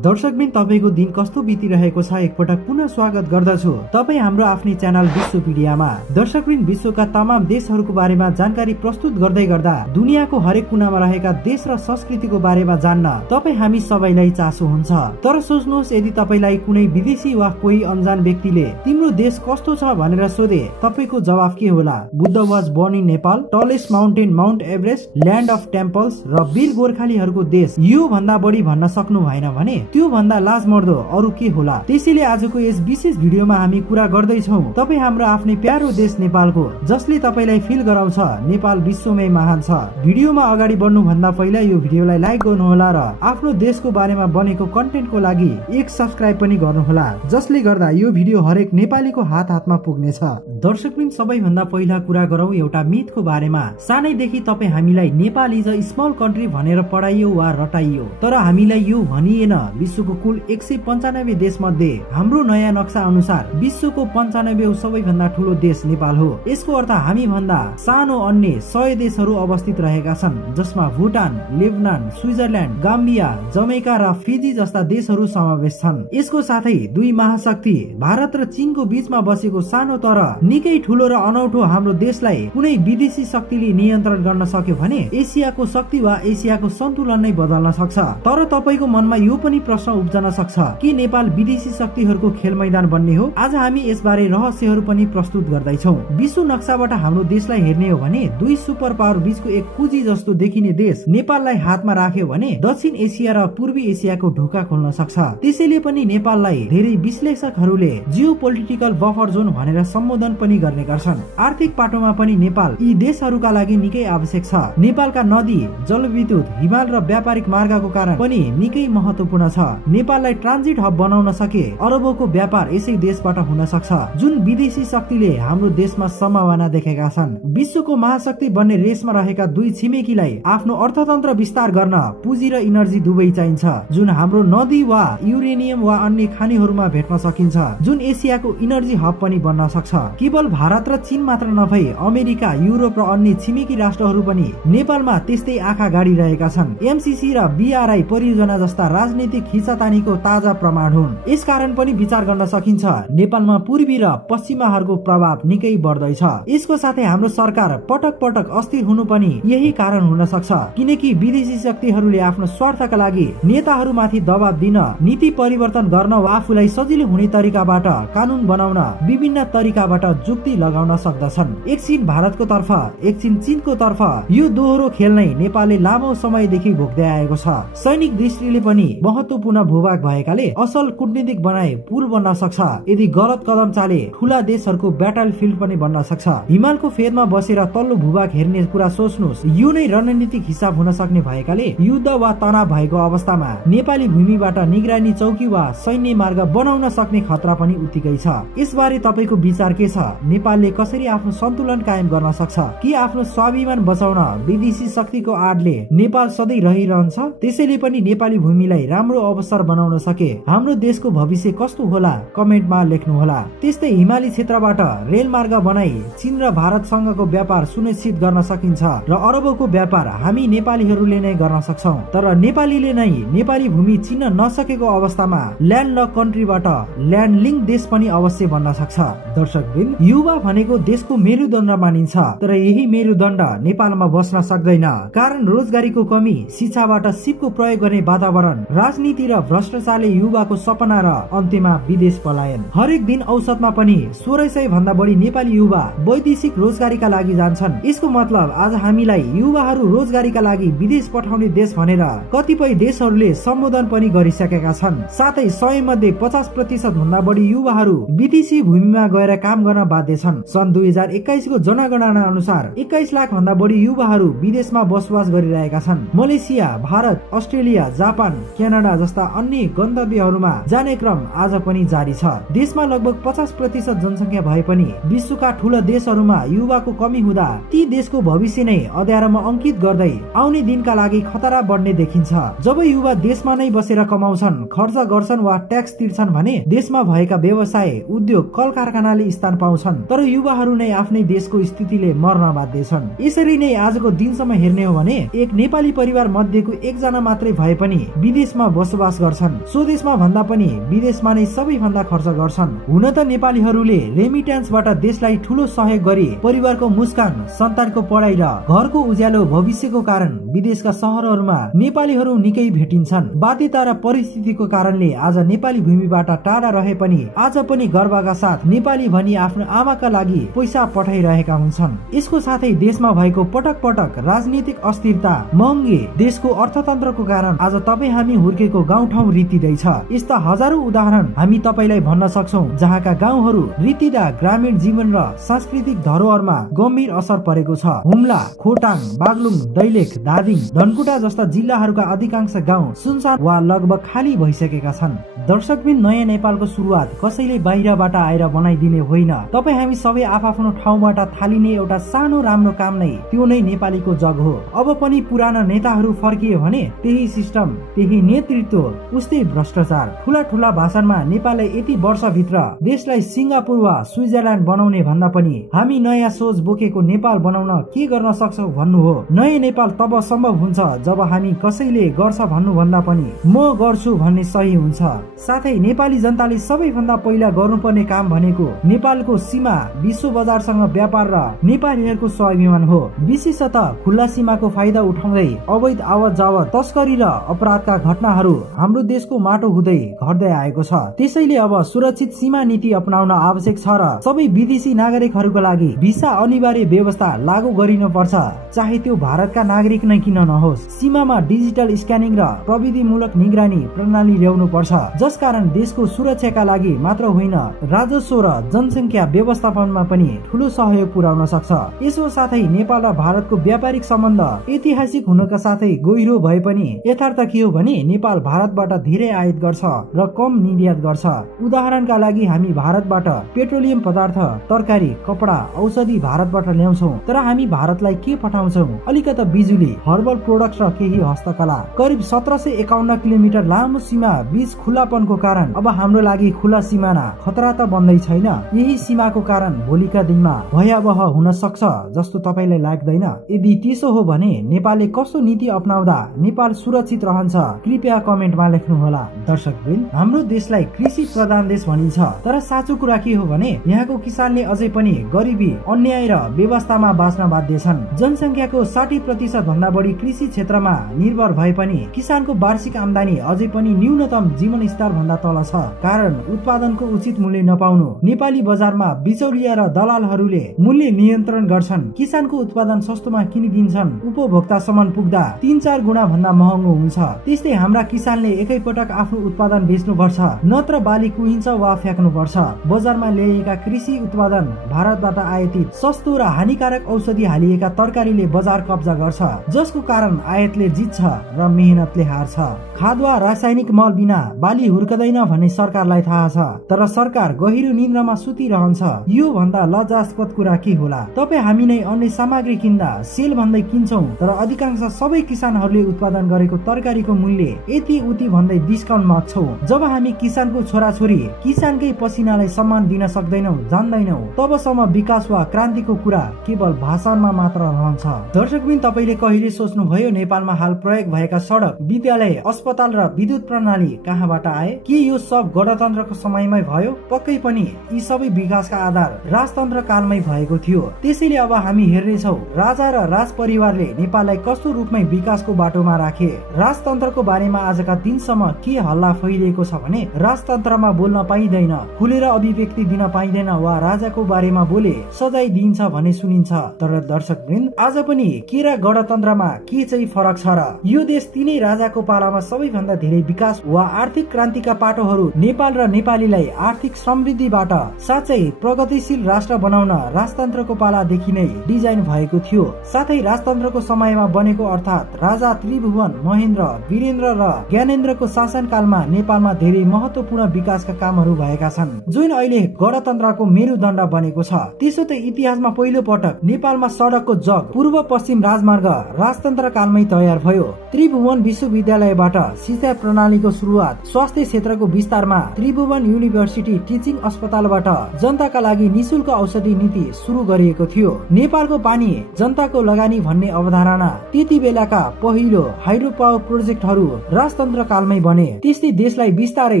दर्शकबिन तपाईको दिन कस्तो बितिरहेको छ एकपटक पुनः स्वागत गर्दछु तपाई हाम्रो आफ्नै च्यानल विश्वपिडियामा। दर्शकबिन विश्वका तमाम देशहरूको बारेमा जानकारी प्रस्तुत गर्दै गर्दा दुनियाँको हरेक कुनामा रहेका देश र संस्कृतिको बारेमा जान्न तपाई हामी सबैलाई चासो हुन्छ। तर सोच्नुहोस् यदि तपाईलाई कुनै विदेशी वा कोही अनजान व्यक्तिले तिम्रो देश कस्तो छ भनेर सोधे तपाईको जवाफ के होला? Buddha was born in Nepal, tallest mountain Mount Everest, land of temples र वीर गोर्खालीहरूको देश, यो भन्दा बढी भन्न सक्नु भएन भने त्यो भन्दा लाज मर्दो अरु के होला? त्यसैले आजको यस विशेष भिडियोमा हामी कुरा गर्दै छौं तपाई हाम्रो आफ्नै प्यारो देश नेपालको, जसले तपाईलाई फिल गराउँछ नेपाल विश्वमै महान छ। भिडियोमा अगाडि बढ्नु भन्दा पहिला यो भिडियोलाई लाइक गर्नुहोला र आफ्नो देशको बारेमा बनेको कन्टेन्टको लागि एक सब्स्क्राइब पनि गर्नुहोला, जसले गर्दा यो भिडियो हरेक नेपालीको हातमा पुग्नेछ। दर्शकबिन सबैभन्दा पहिला कुरा गरौं एउटा मिथको बारेमा। सानैदेखि तपाई हामीलाई Nepal is a small country भनेर पढाइयो वा रटाइयो, तर हामीलाई यो भनिएन विश्वको कुल 195 देश मध्ये हाम्रो नयाँ नक्सा अनुसार विश्वको 95औं सबैभन्दा ठूलो देश नेपाल हो। यसको अर्थ हामी भन्दा सानो अन्य 100 देशहरू अवस्थित रहेका छन्, जसमा Bhutan, Lebanon, Switzerland, Gambia, Jamaica र फिजी जस्ता देशहरू समावेश छन्। यसको साथै दुई महाशक्ति भारत र चीनको बीचमा बसेको सानो तर निकै ठूलो र अनौठो हाम्रो देशलाई कुनै विदेशी शक्तिले नियन्त्रण गर्न सक्यो भने एसियाको शक्ति वा एसियाको सन्तुलन नै बदल्न सक्छ। तर तपाईको मनमा यो पनि प्रश्न उब्जन सक्छ कि नेपाल विदेशी शक्तिहरूको खेल मैदान बन्ने हो? आज हामी यसबारे रहस्यहरू पनि प्रस्तुत गर्दैछौं। विश्व नक्साबाट हाम्रो देशलाई हेर्ने हो भने दुई सुपर पावर बीचको एक पुँजी जस्तो देखिने देश नेपाललाई हातमा राख्यो भने दक्षिण एसिया र पूर्वी एसियाको ढोका खोल्न सक्छ। त्यसैले पनि नेपाललाई धेरै विश्लेषकहरूले जियो पोलिटिकल बफर जोन भनेर सम्बोधन पनि गर्ने गर्छन्। आर्थिक पाटोमा पनि नेपाल यी देशहरूका लागि निकै आवश्यक छ। नेपालका नदी, जलविद्युत, हिमाल र व्यापारिक मार्गको कारण पनि निकै महत्वपूर्ण छ। नेपाललाई ट्रान्जिट हब बनाउन सके अरबौंको व्यापार यसै देशबाट हुन सक्छ, जुन विदेशी शक्तिले हाम्रो देशमा सम्भावना देखेका छन्। विश्वको महाशक्ति बन्ने रेसमा रहेका दुई छिमेकीलाई आफ्नो अर्थतन्त्र विस्तार गर्न पुँजी र इनर्जी दुवै चाहिन्छ, जुन हाम्रो नदी वा युरेनियम वा अन्य खानीहरूमा भेट्न सकिन्छ, जुन एसियाको इनर्जी हब पनि बन्न सक्छ। केवल भारत र चीन मात्र नभई अमेरिका, युरोप र अन्य छिमेकी राष्ट्रहरू पनि नेपालमा त्यस्तै आँखा गाडिरहेका छन्। एमसीसी र बीआरआई परियोजना जस्ता राजनीतिक खिचातानीको ताजा प्रमाण हुन्। यसकारण पनि विचार गर्न सकिन्छ नेपालमा पूर्वी र पश्चिमाहरूको प्रभाव निकै बढ्दैछ। यसको साथै हाम्रो सरकार पटक पटक अस्थिर हुनु पनि यही कारण हुन सक्छ, किनकि विदेशी शक्तिहरूले आफ्नो स्वार्थका लागि नेताहरूमाथि दबाब दिन, नीति परिवर्तन गर्न वा आफूलाई सजिलो हुने तरिकाबाट कानून बनाउन विभिन्न तरिकाबाट जुक्ति लगाउन सक्दछन्। एकछिन भारतको तर्फ एकछिन चीनको तर्फ यो दोहोरो खेल नै नेपालले लामो समयदेखि भोग्दै आएको छ। सैनिक दृष्टिले पनि महत्वपूर्ण भूभाग भएकाले असल कूटनीतिक बनाए पुल बन्न सक्छ। यदि गलत कदम चाले ठूला देशहरूको ब्याटल फिल्ड पनि बन्न सक्छ। हिमालको फेदमा बसेर तल्लो भूभाग हेर्ने कुरा सोच्नुस्, यो नै रणनीतिक हिसाब हुन सक्ने भएकाले युद्ध वा तनाव भएको अवस्थामा नेपाली भूमिबाट निगरानी चौकी वा सैन्य मार्ग बनाउन सक्ने खतरा पनि उत्तिकै छ। यसबारे तपाईको विचार के छ? नेपालले कसरी आफ्नो सन्तुलन कायम गर्न सक्छ? कि आफ्नो स्वाभिमान बचाउन विदेशी शक्तिको आडले नेपाल सधैँ रहिरहन्छ? त्यसैले पनि नेपाली भूमिलाई राम्रो अवसर बनाउन सके हाम्रो देशको भविष्य कस्तो होला? कमेन्टमा लेख्नुहोला। त्यस्तै हिमाली क्षेत्रबाट रेल मार्ग बनाई चीन र भारतसँगको व्यापार सुनिश्चित गर्न सकिन्छ र अरबौंको व्यापार हामी नेपालीहरूले नै गर्न सक्छौं। तर नेपालीले नै नेपाली भूमि चिन्न नसकेको अवस्थामा ल्यान्ड लक कन्ट्रीबाट ल्यान्ड लिङ्क देश पनि अवश्य बन्न सक्छ। दर्शकबिन, युवा भनेको देशको मेरुदण्ड मानिन्छ, तर यही मेरुदण्ड नेपालमा बस्न सक्दैन, कारण रोजगारीको कमी, शिक्षाबाट सिपको प्रयोग गर्ने वातावरण, राजनीति र भ्रष्टाचारले युवाको सपना र अन्त्यमा विदेश पलायन। हरेक दिन औसतमा पनि 1600 भन्दा बढी नेपाली युवा वैदेशिक रोजगारीका लागि जान्छन्। यसको मतलब आज हामीलाई युवाहरू रोजगारीका लागि विदेश पठाउने देश भनेर कतिपय देशहरूले सम्बोधन पनि गरिसकेका छन्। साथै 100 मध्ये 50% भन्दा बढी युवाहरू विदेशी भूमिमा गएर काम गर्न बाध्य छन्। सन् 2021 को जनगणना अनुसार 21 लाख भन्दा बढी युवाहरू विदेशमा बसोबास गरिरहेका छन्। Malaysia, Bharat, Australia, Japan, Canada जस्ता अन्य गन्तव्यहरूमा जाने क्रम आज पनि जारी छ। देशमा लगभग 50% जनसंख्या भए पनि विश्वका ठूला देशहरूमा युवाको कमी हुँदा ती देशको भविष्य नै अँध्यारोमा अंकित गर्दै आउने दिनका लागि खतरा बढ्ने देखिन्छ। जब युवा देशमा नै बसेर कमाउँछन्, खर्च गर्छन् वा ट्याक्स तिर्छन् भने देशमा भएका व्यवसाय, उद्योग, कल कारखानाले स्थान पाउँछन्, तर युवाहरू नै आफ्नै देशको स्थितिले मर्न बाध्य छन्। यसरी नै आजको दिनसम्म हेर्ने हो भने एक नेपाली परिवार मध्येको एकजना मात्रै भए पनि विदेशमा बसेर बसोबास गर्छन्। स्वदेशमा भन्दा पनि विदेशमा नै सबैभन्दा खर्च गर्छन्। हुन त नेपालीहरूले रेमिट्यान्सबाट देशलाई ठूलो सहयोग गरी परिवारको मुस्कान, सन्तानको पढाइ र घरको उज्यालो भविष्यको कारण विदेशका शहरहरूमा नेपालीहरू निकै भेटिन्छन्। बाध्यता र परिस्थितिको कारणले आज नेपाली भूमिबाट टाढा रहे पनि आज पनि गर्वका साथ नेपाली भनी आफ्नो आमाका लागि पैसा पठाइरहेका हुन्छन्। यसको साथै देशमा भएको पटक पटक राजनीतिक अस्थिरता, महँगी, देशको अर्थतन्त्रको कारण आज तपाईँ हामी हुर्केको गाउँठाउँ रित्तिदैछ। यस्ता हजारौं उदाहरण हामी तपाईलाई भन्न सक्छौं जहाँका गाउँहरू रित्तिदा ग्रामीण जीवन र सांस्कृतिक धरोहरमा गम्भीर असर परेको छ। हुम्ला, खोटाङ, बागलुङ, दैलेख, धादिङ, धनकुटा जस्ता जिल्लाहरूका अधिकांश गाउँ सुनसान वा लगभग खाली भइसकेका छन्। दर्शकबिन, नयाँ नेपालको सुरुवात कसैले बाहिरबाट आएर बनाइदिने होइन। तपाईँ हामी सबै आफआफ्नो ठाउँबाट थालिने एउटा सानो राम्रो काम नै त्यो नै नेपालीको जग हो। अब पनि पुराना नेताहरू फर्किए भने त्यही सिस्टम, त्यही नेतृत्व, उस्तै भ्रष्टाचार। ठूला ठूला भाषणमा नेपाललाई यति वर्षभित्र देशलाई सिङ्गापुर वा स्विजरल्याण्ड बनाउने भन्दा पनि हामी नयाँ सोच बोकेको नेपाल बनाउन के गर्न सक्छौ भन्नु हो। नयाँ नेपाल तब सम्भव हुन्छ जब हामी कसैले गर्छ भन्नु भन्दा पनि म गर्छु भन्ने सही हुन्छ। साथै नेपाली जनताले सबैभन्दा पहिला गर्नुपर्ने काम भनेको नेपालको सीमा, विश्व बजारसँग व्यापार र नेपालीहरूको स्वाभिमान हो। विशेषतः खुल्ला सीमाको फाइदा उठाउँदै अवैध आवत जावत, तस्करी र अपराधका घटनाहरू हाम्रो देशको माटो हुँदै घट्दै आएको छ। त्यसैले अब सुरक्षित सीमा नीति अपनाउन आवश्यक छ र सबै विदेशी नागरिकहरूको लागि भिसा अनिवार्य व्यवस्था लागू गरिनुपर्छ, चाहे त्यो भारतका नागरिक नै किन नहोस्। सीमामा डिजिटल स्क्यानिङ र प्रविधिमूलक निगरानी प्रणाली ल्याउनु पर्छ, जसकारण देशको सुरक्षाका लागि मात्र होइन राजस्व र जनसंख्या व्यवस्थापनमा पनि ठूलो सहयोग पुर्याउन सक्छ। यसो साथै नेपाल र भारतको व्यापारिक सम्बन्ध ऐतिहासिक हुनका साथै गहिरो भए पनि यथार्थ के हो भने नेपाल भारतबाट धेरै आयात गर्छ र कम निर्यात गर्छ। उदाहरणका लागि हामी भारतबाट पेट्रोलियम पदार्थ, तरकारी, कपडा, औषधि भारतबाट ल्याउँछौं, तर हामी भारतलाई के पठाउँछौं? अलिकता बिजुली, हर्बल प्रोडक्ट र केही हस्तकला। करिब 1751 किलोमिटर लामो सीमा बीच खुलापनको कारण अब हाम्रो लागि खुला सिमाना खतरा त बन्दै छैन। यही सीमाको कारण भोलिका दिनमा भयावह हुन सक्छ जस्तो तपाईलाई लाग्दैन? यदि त्यसो हो भने नेपालले कस्तो नीति अपनाउँदा नेपाल सुरक्षित रहन्छ? कृपया कमेन्टमा लेख्नुहोला। दर्शकवृन्द, हाम्रो देशलाई कृषि प्रधान देश भनिन्छ, तर साँचो कुरा के हो भने यहाँको किसानले अझै पनि गरिबी, अन्याय र व्यवस्थामा बाँच्न बाध्य छन्। जनसंख्याको 60% भन्दा बढी कृषि क्षेत्रमा निर्भर भए पनि किसानको वार्षिक आमदानी अझै पनि न्यूनतम जीवन स्तर भन्दा तल छ। कारण उत्पादनको उचित मूल्य नपाउनु। नेपाली बजारमा बिचौलिया र दलालहरूले मूल्य नियन्त्रण गर्छन्, किसानको उत्पादन सस्तोमा किनिदिन्छन्, उपभोक्तासम्म पुग्दा 3-4 गुणा भन्दा महँगो हुन्छ। त्यस्तै हाम्रा किसानले एकैपटक आफ्नो उत्पादन बेच्नुपर्छ, नत्र बाली कुहिन्छ वा फ्याक्नुपर्छ। बजारमा ल्याइएका कृषि उत्पादन भारतबाट आयातित सस्तो र हानिकारक औषधि हालिएका तरकारीले बजार कब्जा गर्छ, जसको कारण आयातले जित्छ र मेहनतले हार्छ। खाद वा रासायनिक मल बिना बाली हुर्कदैन भन्ने सरकारलाई थाहा छ, तर सरकार गहिरो निन्द्रामा सुतिरहन्छ। यो भन्दा लज्जास्पद कुरा के होला? तपाईँ हामी नै अन्य सामग्री किन्दा सेल भन्दै किन्छौं, तर अधिकांश सबै किसानहरूले उत्पादन गरेको तरकारीको मूल्य यति उति भन्दै डिस्काउन्ट माग्छौं। जब हामी किसानको छोराछोरी, किसानकै पसिनालाई सम्मान दिन सक्दैनौ, जान्दैनौ, तबसम्म विकास वा क्रान्तिको कुरा केवल भाषणमा मात्र रहन्छ। दर्शकबिन, तपाईले कहिले सोच्नुभयो नेपालमा हाल प्रयोग भएका सडक, विद्यालय, अस्पताल र विद्युत प्रणाली कहाँबाट आए? के यो सब गणतन्त्रको समयमै भयो? पक्कै पनि यी सबै विकासका आधार राजतन्त्र कालमै भएको थियो। त्यसैले अब हामी हेर्नेछौं राजा र राज परिवारले नेपाललाई कस्तो रूपमै विकासको बाटोमा राखे। राजतन्त्रको बारेमा आजका दिनसम्म के हल्ला फैलिएको छ भने राजतन्त्रमा बोल्न पाइँदैन, खुलेर अभिव्यक्ति दिन पाइँदैन वा राजाको बारेमा बोले सजाय दिइन्छ भन्ने सुनिन्छ। तर दर्शकवृन्द, आज पनि के र गणतन्त्रमा के चाहिँ फरक छ र? यो देश तिनै राजाको पालामा सबैभन्दा धेरै विकास वा आर्थिक क्रान्तिका पाटोहरू नेपाल र नेपालीलाई आर्थिक समृद्धिबाट साँच्चै प्रगतिशील राष्ट्र बनाउन राजतन्त्रको पालादेखि नै डिजाइन भएको थियो। साथै राजतन्त्रको समयमा बनेको अर्थात् राजा त्रिभुवन, महेन्द्र, वीरेन्द्र र ज्ञानेन्द्रको शासनकालमा नेपालमा धेरै महत्वपूर्ण विकासका कामहरू भएका छन्, जुन अहिले गणतन्त्रको मेरुदण्ड बनेको छ। त्यसो त इतिहासमा पहिलो पटक नेपालमा सडकको जग पूर्व पश्चिम राजमार्ग राजतन्त्र कालमै तयार भयो। त्रिभुवन विश्वविद्यालयबाट शिक्षा प्रणालीको सुरुवात, स्वास्थ्य स्वास्थ्य क्षेत्रको विस्तारमा त्रिभुवन युनिभर्सिटी टिचिङ अस्पतालबाट जनताका लागि निशुल्क औषधि नीति सुरु गरिएको थियो। नेपालको पानी जनताको लगानी भन्ने अवधारणा त्यति बेलाका पहिलो हाइड्रो पावर प्रोजेक्टहरू राजतन्त्र कालमै बने। त्यस्तै देशलाई बिस्तारै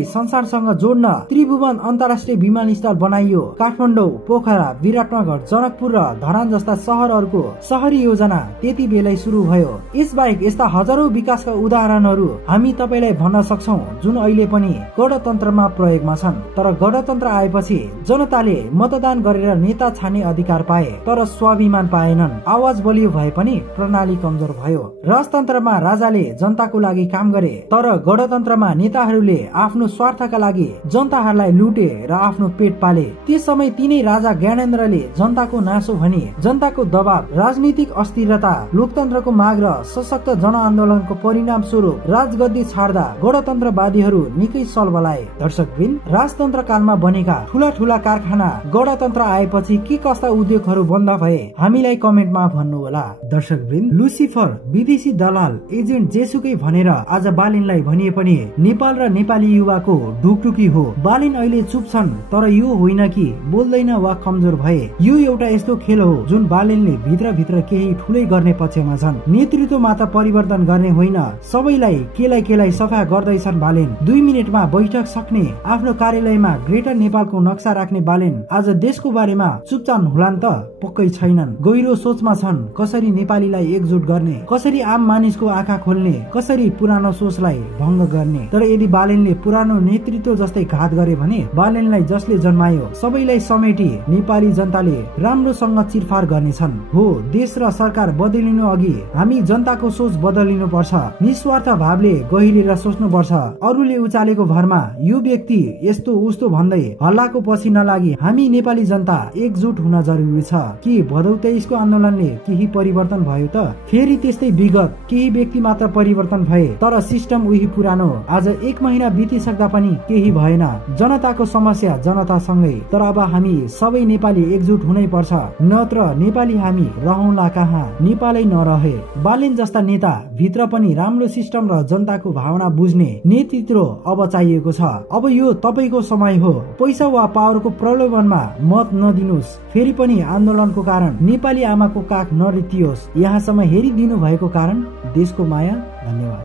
संसारसँग जोड्न त्रिभुवन अन्तर्राष्ट्रिय विमानस्थल बनाइयो। काठमाडौँ, पोखरा, विराटनगर, जनकपुर र धरान जस्ता शहरहरूको शहरी योजना त्यति बेलै सुरु भयो। यसबाहेक यस्ता हजारौं विकासका उदाहरणहरू हामी तपाईलाई भन्न सक्छौं जुन अहिले पनि गणतन्त्रमा प्रयोगमा छन्। तर गणतन्त्र आएपछि जनताले मतदान गरेर नेता छान्ने अधिकार पाए, तर स्वाभिमान पाएनन्। आवाज बलियो भए पनि प्रणाली कमजोर भयो। राजतन्त्रमा राजाले जनताको लागि काम गरे, तर गणतन्त्रमा नेताहरूले आफ्नो स्वार्थका लागि जनताहरूलाई लुटे र आफ्नो पेट पाले। त्यस समय तिनै राजा ज्ञानेन्द्रले जनताको नासो भनी जनताको दबाव, राजनीतिक अस्थिरता, लोकतन्त्रको माग र सशक्त जनआन्दोलनको परिणाम स्वरूप राजगद्दी छाड्दा गणतन्त्रवादीहरू निकै सलबलाए। दर्शकवृन्द, राजतन्त्र कालमा बनेका ठूला ठूला कारखाना गणतन्त्र आएपछि के कस्ता उद्योगहरू बन्द भए हामीलाई कमेन्टमा भन्नुहोला। दर्शकवृन्द, लुसिफर, विदेशी दलाल, एजेन्ट जेसुकै भनेर आज बालिनलाई भनिए पनि नेपाल र नेपाली युवाको ढुकढुकी हो। बालिन अहिले चुप छन्, तर यो होइन कि बोल्दैन वा कमजोर भए। यो एउटा यस्तो खेल हो जुन बालिनले भित्र केही ठुलै गर्ने पक्षमा छन्। नेतृत्व मात्र परिवर्तन गर्ने होइन, सबैलाई केलाई सफा गर्दैछन् बालिन। 2 मिनेटमा बैठक सक्ने आफ्नो कार्यालयमा ग्रेटर नेपालको नक्सा राख्ने बालिन आज देशको बारेमा चुपचाप होलान् त? पक्कै छैनन्। गहिरो सोचमा छन्। कसरी नेपालीलाई एकजुट गर्ने, कसरी आम मानिसको आँखा खोल्ने, कसरी पुरानो सोचलाई भङ्ग गर्ने। तर यदि बालिनले पुरानो नेतृत्व जस्तै घात गरे भने बालिनलाई जसले जन्मायो सबैलाई समेटी नेपाली जनताले राम्रोसँग चिरफार गर्नेछन्। हो, देश र सरकार बदलिनु अघि हामी जनताको सोच बदलिनु पर्छ। निस्वार्थ भावले गहिरेर सोच्नु पर्छ। अरूले उचालेको भरमा यो व्यक्ति यस्तो उस्तो भन्दै हल्लाको पछि नलागी हामी नेपाली जनता एकजुट हुन जरुरी छ। के भदौ 23 को आन्दोलनले केही परिवर्तन भयो त? फेरि त्यस्तै विगत केही व्यक्ति मात्र परिवर्तन भए, तर सिस्टम उही पुरानो। आज 1 महिना बितिसक्दा पनि केही भएन। जनताको समस्या जनतासँगै। तर अब हामी सबै नेपाली एकजुट हुनै पर्छ, नत्र नेपाली हामी रहौंला कहाँ, नेपालै नरहे। बालिन जस्ता नेता भित्र पनि राम्रो सिस्टम र जनताको भावना बुझ्ने नेतृत्व अब चाहिएको छ। अब यो तपाईको समय हो। पैसा वा पावरको प्रलोभनमा मत नदिनुस्। फेरि पनि आन्दोलनको कारण नेपाली आमाको काख नरितियोस्। यहाँसम्म हेरिदिनु भएको कारण देशको माया। धन्यवाद।